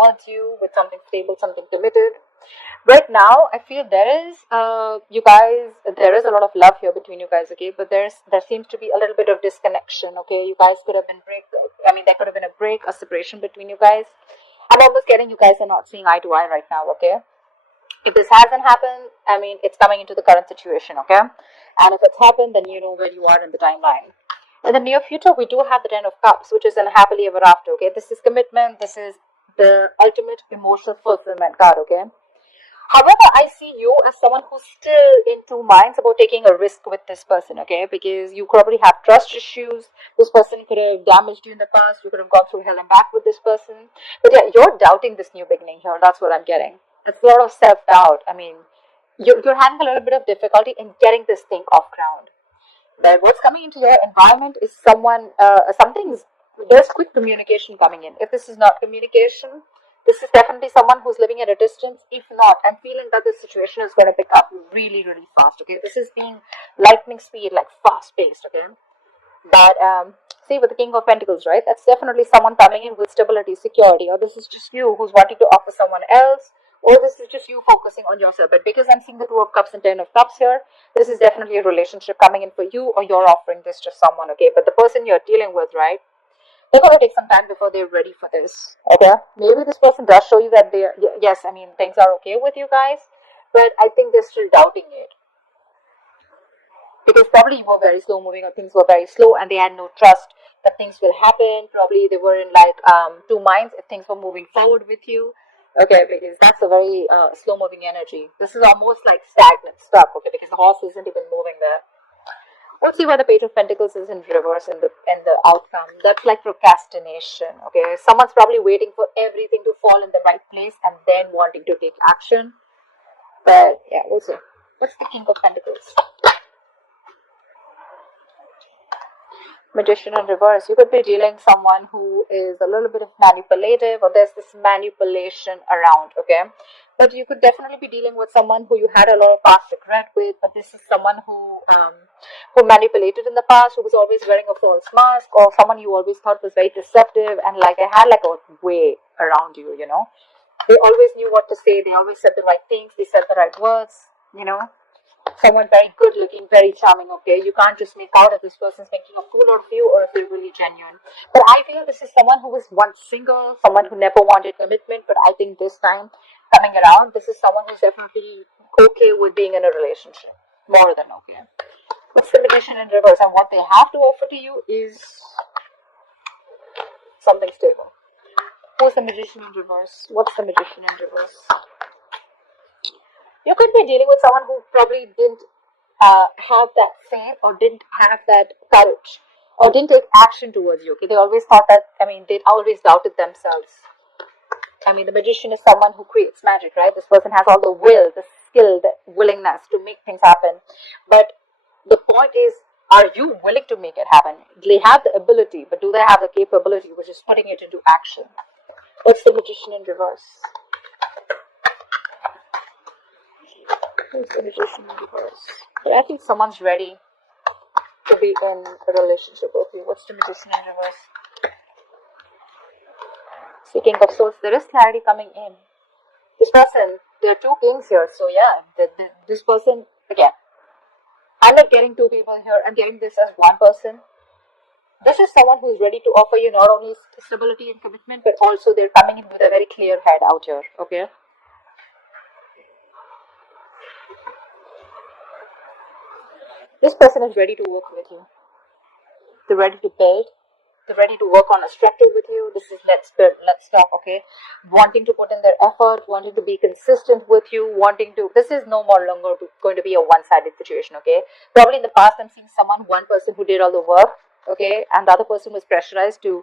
towards you with something stable, something committed. Right now, I feel there is, there is a lot of love here between you guys, okay? But there seems to be a little bit of disconnection, okay? You guys could have been there could have been a break, a separation between you guys. I'm almost getting you guys are not seeing eye to eye right now, okay? If this hasn't happened, it's coming into the current situation, okay? And if it's happened, then you know where you are in the timeline. In the near future, we do have the Ten of Cups, which is an happily ever after, okay? This is commitment. This is the ultimate emotional fulfillment card, okay? However, I see you as someone who's still in two minds about taking a risk with this person, okay? Because you probably have trust issues. This person could have damaged you in the past. You could have gone through hell and back with this person. But yeah, you're doubting this new beginning here. That's what I'm getting. It's a lot of self-doubt. You're having a little bit of difficulty in getting this thing off ground. But what's coming into your environment is there's quick communication coming in. If this is not communication, this is definitely someone who's living at a distance. If not, I'm feeling that this situation is going to pick up really, really fast, okay? This is being lightning speed, like fast paced, okay? But see, with the King of Pentacles, right? That's definitely someone coming in with stability, security, or this is just you who's wanting to offer someone else, or this is just you focusing on yourself. But because I'm seeing the Two of Cups and Ten of Cups here, this is definitely a relationship coming in for you, or you're offering this to someone, okay? But the person you're dealing with, right? They're going to take some time before they're ready for this, okay? Maybe this person does show you that yes, things are okay with you guys, but I think they're still doubting it. Because probably you were very slow moving, or things were very slow and they had no trust that things will happen. Probably they were in like two minds if things were moving forward with you. Okay, because that's a very slow moving energy. This is almost like stagnant, stuck, okay, because the horse isn't even moving there. Let's see where the Page of Pentacles is in reverse in the outcome. That's like procrastination, okay? Someone's probably waiting for everything to fall in the right place and then wanting to take action. But yeah, we'll see. What's the King of Pentacles? Magician in reverse. You could be dealing someone who is a little bit of manipulative, or there's this manipulation around, okay? But you could definitely be dealing with someone who you had a lot of past regret with, but this is someone who manipulated in the past, who was always wearing a false mask, or someone you always thought was very deceptive, and like they had like a way around you, you know? They always knew what to say, they always said the right things, they said the right words, you know? Someone very good looking, very charming, okay? You can't just make out if this person's making a fool of you or if they're really genuine. But I feel this is someone who was once single, someone who never wanted commitment, but I think this time coming around, this is someone who's definitely okay with being in a relationship. More than okay. What's the Magician in reverse? And what they have to offer to you is something stable. Who's the Magician in reverse? What's the Magician in reverse? You could be dealing with someone who probably didn't have that faith, or didn't have that courage, or didn't take action towards you, okay? They always thought that, they always doubted themselves. The Magician is someone who creates magic, right? This person has all the will, the skill, the willingness to make things happen. But the point is, are you willing to make it happen? They have the ability, but do they have the capability, which is putting it into action? What's the Magician in reverse? Who's the Magician in reverse? But I think someone's ready to be in a relationship with you. What's the Magician in reverse? King of Swords. There is clarity coming in. This person, there are two kings here. So yeah, this person, again, I'm not getting two people here. I'm getting this as one person. This is someone who's ready to offer you not only stability and commitment, but also they're coming in with a very clear head out here. Okay. This person is ready to work with you. They're ready to build. They're ready to work on a structure with you. This is let's build, let's talk, okay? Wanting to put in their effort, wanting to be consistent with you, this is no more longer going to be a one-sided situation, okay? Probably in the past, I'm seeing one person who did all the work, okay? And the other person was pressurized to,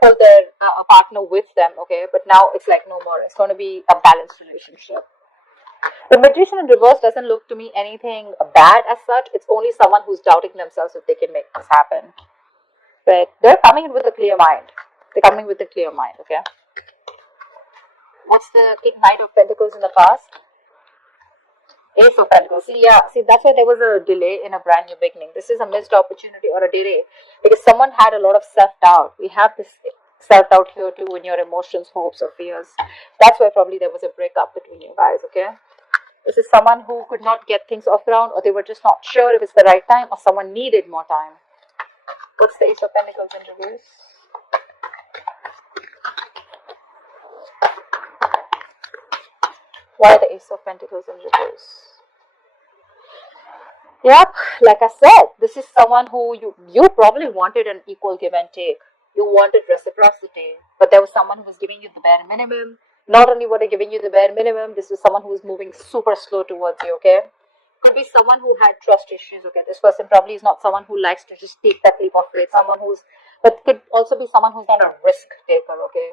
pull their partner with them, okay? But now it's like no more. It's going to be a balanced relationship. The Magician in reverse doesn't look to me anything bad as such. It's only someone who's doubting themselves if they can make this happen. But they're coming in with a clear mind. They're coming with a clear mind, okay? What's the Knight of Pentacles in the past? Ace of Pentacles. See, that's why there was a delay in a brand new beginning. This is a missed opportunity or a delay because someone had a lot of self-doubt. We have this self-doubt here too in your emotions, hopes, or fears. That's why probably there was a breakup between you guys, okay? This is someone who could not get things off ground, or they were just not sure if it's the right time, or someone needed more time. What's the Ace of Pentacles in reverse? Why the Ace of Pentacles in reverse? Yep, like I said, this is someone who you probably wanted an equal give and take. You wanted reciprocity, but there was someone who was giving you the bare minimum. Not only were they giving you the bare minimum, this was someone who was moving super slow towards you, okay? Could be someone who had trust issues, okay? This person probably is not someone who likes to just take that leap of faith. But could also be someone who's not a risk taker, okay?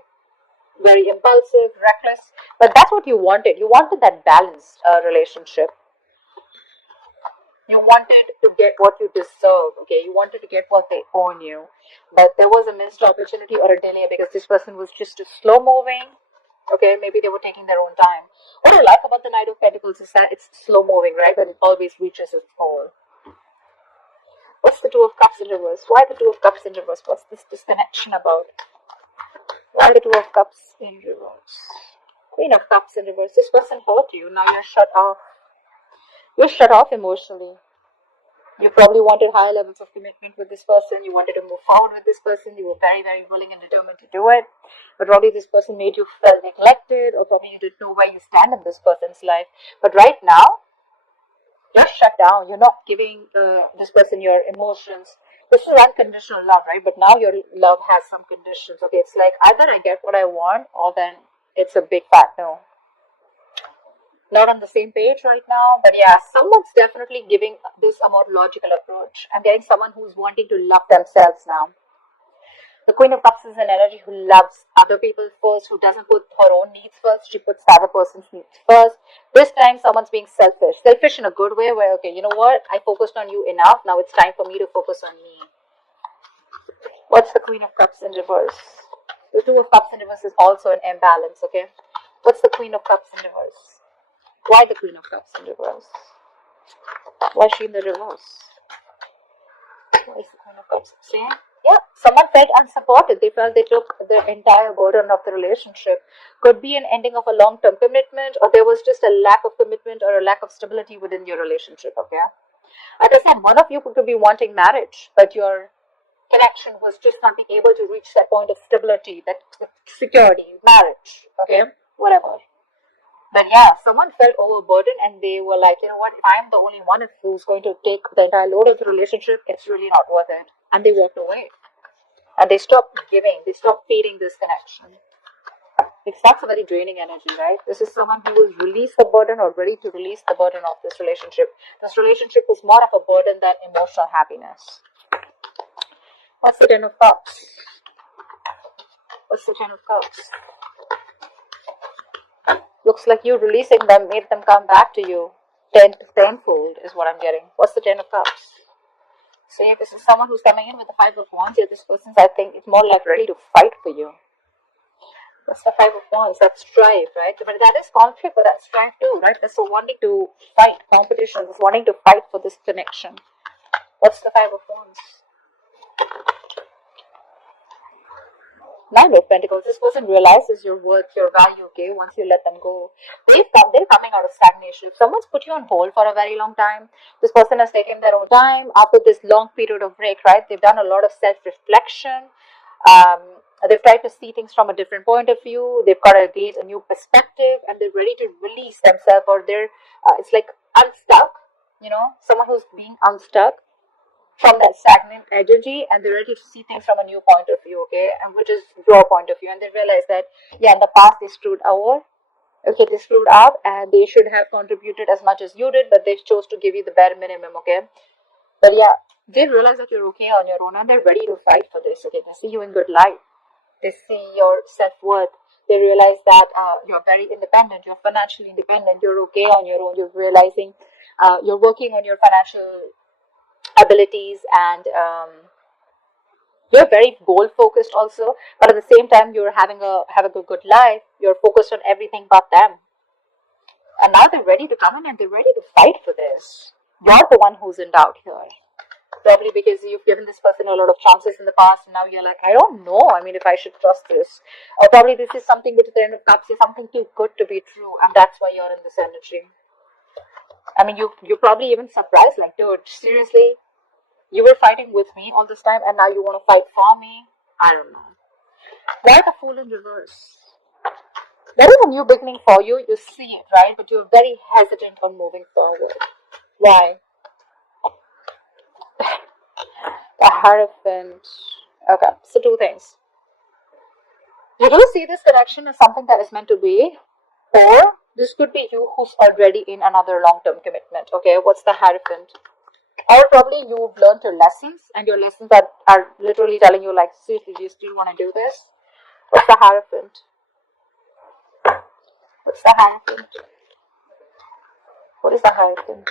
Very impulsive, reckless. But that's what you wanted. You wanted that balanced relationship. You wanted to get what you deserve, okay? You wanted to get what they own you. But there was a missed opportunity or a delay because this person was just too slow moving, okay? Maybe they were taking their own time. What I like about the Knight of Pentacles is that it's slow moving, right? But it always reaches its goal. What's the Two of Cups in reverse? Why the Two of Cups in reverse? What's this disconnection about? Why the Two of Cups in reverse? Queen of Cups in reverse. This person hurt you. Now you're shut off. You're shut off emotionally. You probably wanted higher levels of commitment with this person. You wanted to move forward with this person. You were very, very willing and determined to do it. But probably this person made you feel neglected, or probably you didn't know where you stand in this person's life. But right now, you're shut down. You're not giving this person your emotions. This is unconditional love, right? But now your love has some conditions. Okay, it's like either I get what I want, or then it's a big fat no. Not on the same page right now, but yeah, someone's definitely giving this a more logical approach. I'm getting someone who's wanting to love themselves now. The Queen of Cups is an energy who loves other people first, who doesn't put her own needs first. She puts the other person's needs first. This time, someone's being selfish. Selfish in a good way, where, okay, you know what? I focused on you enough. Now it's time for me to focus on me. What's the Queen of Cups in reverse? The Two of Cups in reverse is also an imbalance, okay? What's the Queen of Cups in reverse? Why the Queen of Cups in reverse? Why is she in the reverse? Why is the Queen of Cups? See? Yeah, someone felt unsupported. They felt they took the entire burden of the relationship. Could be an ending of a long-term commitment, or there was just a lack of commitment or a lack of stability within your relationship, okay? Like I said, one of you could be wanting marriage, but your connection was just not being able to reach that point of stability, that security, marriage, okay? Whatever. But yeah, someone felt overburdened and they were like, you know what, if I'm the only one who's going to take the entire load of the relationship, it's really not worth it. And they walked away. And they stopped giving, they stopped feeding this connection. Because that's a very draining energy, right? This is someone who will release the burden or ready to release the burden of this relationship. This relationship is more of a burden than emotional happiness. What's the Ten of Cups? What's the Ten of Cups? Looks like you releasing them made them come back to you. Tenfold is what I'm getting. What's the Ten of Cups? So yeah, this is someone who's coming in with the Five of Wands. Yeah, this person's, I think, it's more like ready to fight for you. That's the Five of Wands. That's strife, right? But that is conflict, but that's strife too, right? That's wanting to fight, competition. That's wanting to fight for this connection. What's the Five of Wands? Nine of Pentacles. This person realizes your worth, your value, okay, once you let them go. They're coming out of stagnation. If someone's put you on hold for a very long time, this person has taken their own time after this long period of break, right? They've done a lot of self-reflection. They've tried to see things from a different point of view. They've got to gain a new perspective, and they're ready to release themselves, or they're, it's like unstuck, you know, someone who's being unstuck from that stagnant energy, and they're ready to see things from a new point of view, okay, and which is your point of view, and they realize that, yeah, in the past they screwed over, okay, they screwed up, and they should have contributed as much as you did, but they chose to give you the bare minimum, okay, but yeah, they realize that you're okay on your own, and they're ready to fight for this, okay, they see you in good light, they see your self-worth, they realize that you're very independent, you're financially independent, you're okay on your own, you're realizing you're working on your financial abilities, and you're very goal focused also, but at the same time you're having a good life. You're focused on everything but them, and now they're ready to come in and they're ready to fight for this. You're the one who's in doubt here. Probably because you've given this person a lot of chances in the past, and now you're like, I don't know. I mean, if I should trust this, or probably this is something with the Ten of Cups is something too good to be true, and that's why you're in this energy. I mean, you're probably even surprised, like, dude, seriously, you were fighting with me all this time, and now you want to fight for me? I don't know. Why the Fool in reverse? There is a new beginning for you. You see it, right? But you're very hesitant on moving forward. Why? The Hierophant. Okay, so two things. You do see this connection as something that is meant to be, or this could be you who's already in another long-term commitment. Okay, what's the Hierophant? Or probably you've learned your lessons, and your lessons are literally telling you, like, seriously, do you still want to do this? What's the Hierophant? What's the Hierophant? What is the Hierophant?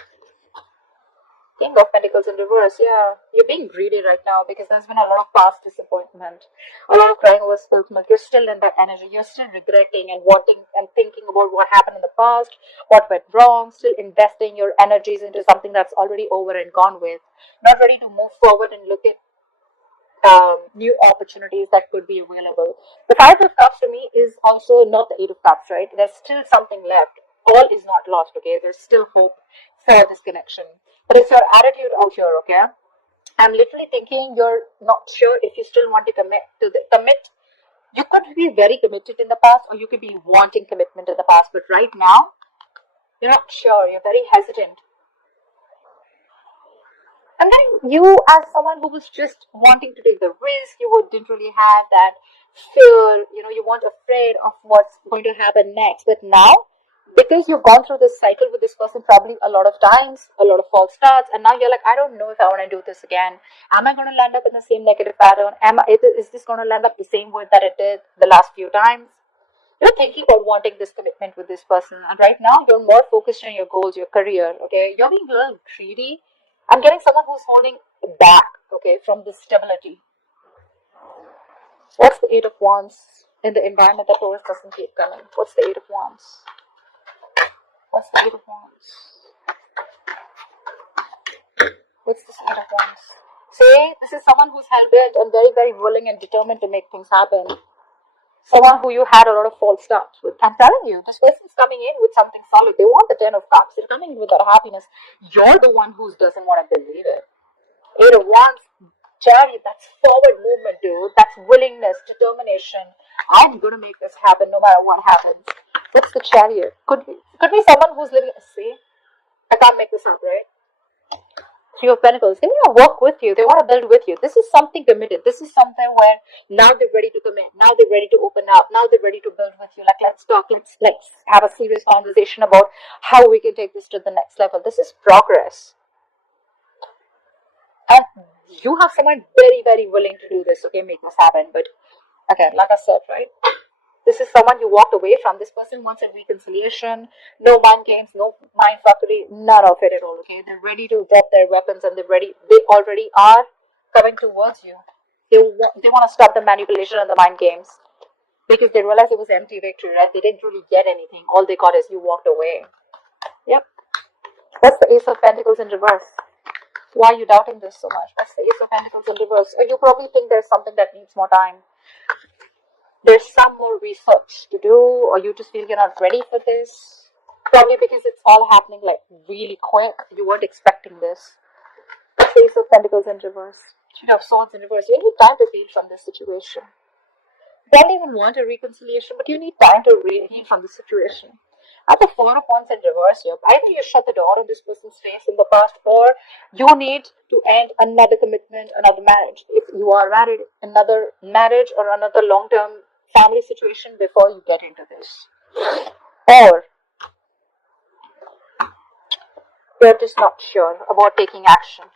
King of Pentacles in reverse. Yeah, you're being greedy right now because there's been a lot of past disappointment, a lot of crying over spilled milk. You're still in that energy. You're still regretting and wanting and thinking about what happened in the past, what went wrong, still investing your energies into something that's already over and gone with, not ready to move forward and look at new opportunities that could be available. The Five of Cups to me is also not the Eight of Cups, right? There's still something left. All is not lost, okay? There's still hope for this connection. But it's your attitude out here, okay? I'm literally thinking you're not sure if you still want to commit. You could be very committed in the past, or you could be wanting commitment in the past. But right now, you're not sure. You're very hesitant. And then you, as someone who was just wanting to take the risk, didn't really have that fear, you weren't afraid of what's going to happen next. But now, because you've gone through this cycle with this person probably a lot of times, a lot of false starts, and now you're like, I don't know if I want to do this again. Am I going to land up in the same negative pattern? Is this going to land up the same way that it did the last few times? You're thinking about wanting this commitment with this person, and right now you're more focused on your goals, your career. Okay, you're being a little greedy. I'm getting someone who's holding back, okay, from this stability. What's the Eight of Wands in the environment that Taurus doesn't keep coming? What's the Eight of Wands? What's the Eight of Wands? What's this Eight of Wands? See, this is someone who's hell-bent and very, very willing and determined to make things happen. Someone who you had a lot of false starts with. I'm telling you, this person's coming in with something solid. They want the Ten of Cups. They're coming in with that happiness. You're the one who doesn't want to believe it. Eight of Wands, Chariot, that's forward movement, dude. That's willingness, determination. I'm going to make this happen no matter what happens. What's the Chariot? Could be someone who's living. See, I can't make this up, right? Three of Pentacles. They want to work with you. They want to build with you. This is something committed. This is something where now they're ready to commit. Now they're ready to open up. Now they're ready to build with you. Like, let's talk. Let's have a serious conversation about how we can take this to the next level. This is progress. And you have someone very, very willing to do this. Okay, make this happen. But okay, like I said, right? This is someone you walked away from. This person wants a reconciliation. No mind games, no mind fuckery, none of it at all. Okay, they're ready to drop their weapons, and they already are coming towards you. They want to stop the manipulation and the mind games because they realize it was empty victory, right? They didn't really get anything. All they got is you walked away. Yep. That's the Ace of Pentacles in reverse. Why are you doubting this so much? That's the Ace of Pentacles in reverse. Or you probably think there's something that needs more time. There's some more research to do, or you just feel you're not ready for this. Probably because it's all happening like really quick. You weren't expecting this. Ace of Pentacles in reverse. Two of Swords in reverse. You need time to heal from this situation. You don't even want a reconciliation, but you need time to heal from this situation. At the Four of Wands in reverse here, either you shut the door on this person's face in the past, or you need to end another commitment, another marriage. If you are married, another marriage or another long-term family situation before you get into this. Or you're just not sure about taking action.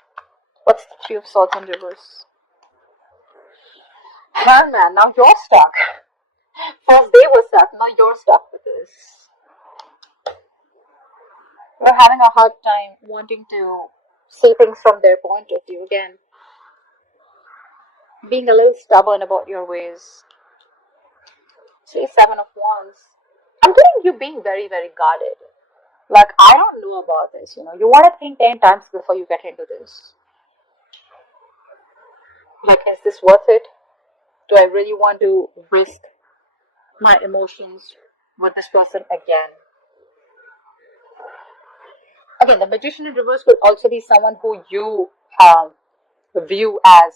What's the Three of Swords in reverse? Man, now you're stuck. First they were stuck, now you're stuck with this. You're having a hard time wanting to see things from their point of view again. Being a little stubborn about your ways. See, Seven of Wands. I'm getting you being very, very guarded. Like, I don't know about this, you want to think 10 times before you get into this. Like, is this worth it? Do I really want to risk my emotions with this person again? Again, the Magician in reverse could also be someone who you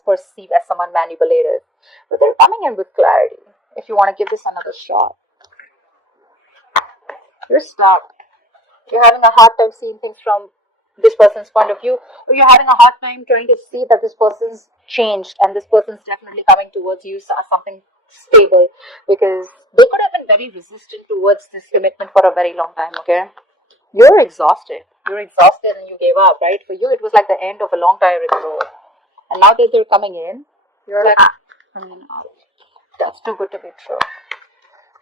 perceive as someone manipulative. But they're coming in with clarity. If you want to give this another shot, you're stuck. You're having a hard time seeing things from this person's point of view, or you're having a hard time trying to see that this person's changed and this person's definitely coming towards you as something stable, because they could have been very resistant towards this commitment for a very long time. Okay, you're exhausted. You're exhausted and you gave up, right? For you, it was like the end of a long tiring road. And now that they're coming in, you're like, I mean, that's too good to be true.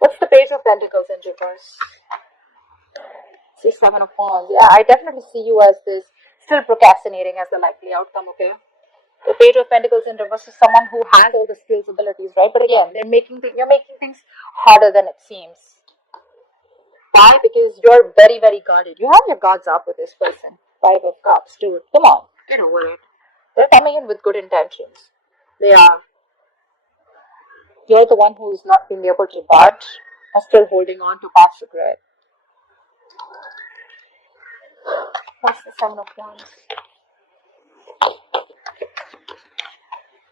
What's the Page of Pentacles in reverse? See, Seven of Wands. Yeah, I definitely see you as this, still procrastinating as the likely outcome, okay? The Page of Pentacles in reverse is someone who has all the skills, abilities, right? But again, you're making things harder than it seems. Why? Because you're very, very guarded. You have your guards up with this person. Five of Cups, dude. Come on, get over it. They're coming in with good intentions. They are. You're the one who's not being able to budge and still holding on to past regret. What's the Seven of Wands?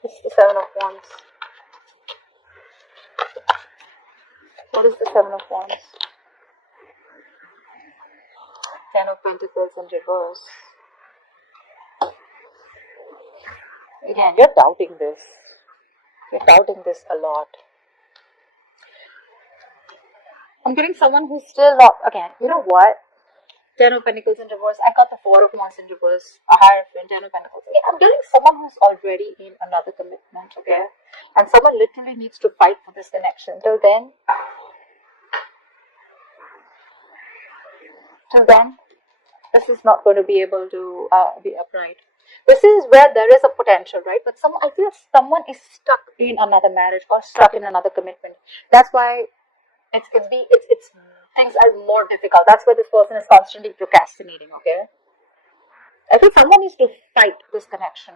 What's the Seven of Wands? What is the Seven of Wands? Ten of Pentacles in reverse. Again, you're doubting this. You're doubting this a lot. I'm getting someone who's still not, again, you know what? Ten of Pentacles in reverse. I got the Four of Wands in reverse. A Hierophant, Ten of Pentacles. Okay, I'm getting someone who's already in another commitment, okay? And someone literally needs to fight for this connection. Till then, this is not going to be able to be upright. This is where there is a potential, right? But I feel someone is stuck in another marriage or stuck in another commitment. That's why it's things are more difficult. That's why this person is constantly procrastinating, okay? I feel someone needs to fight this connection.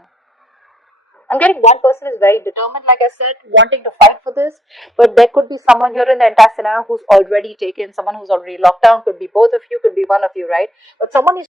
I'm getting one person is very determined, like I said, wanting to fight for this, but there could be someone here in the entire scenario who's already taken, someone who's already locked down. Could be both of you, could be one of you, right? But someone is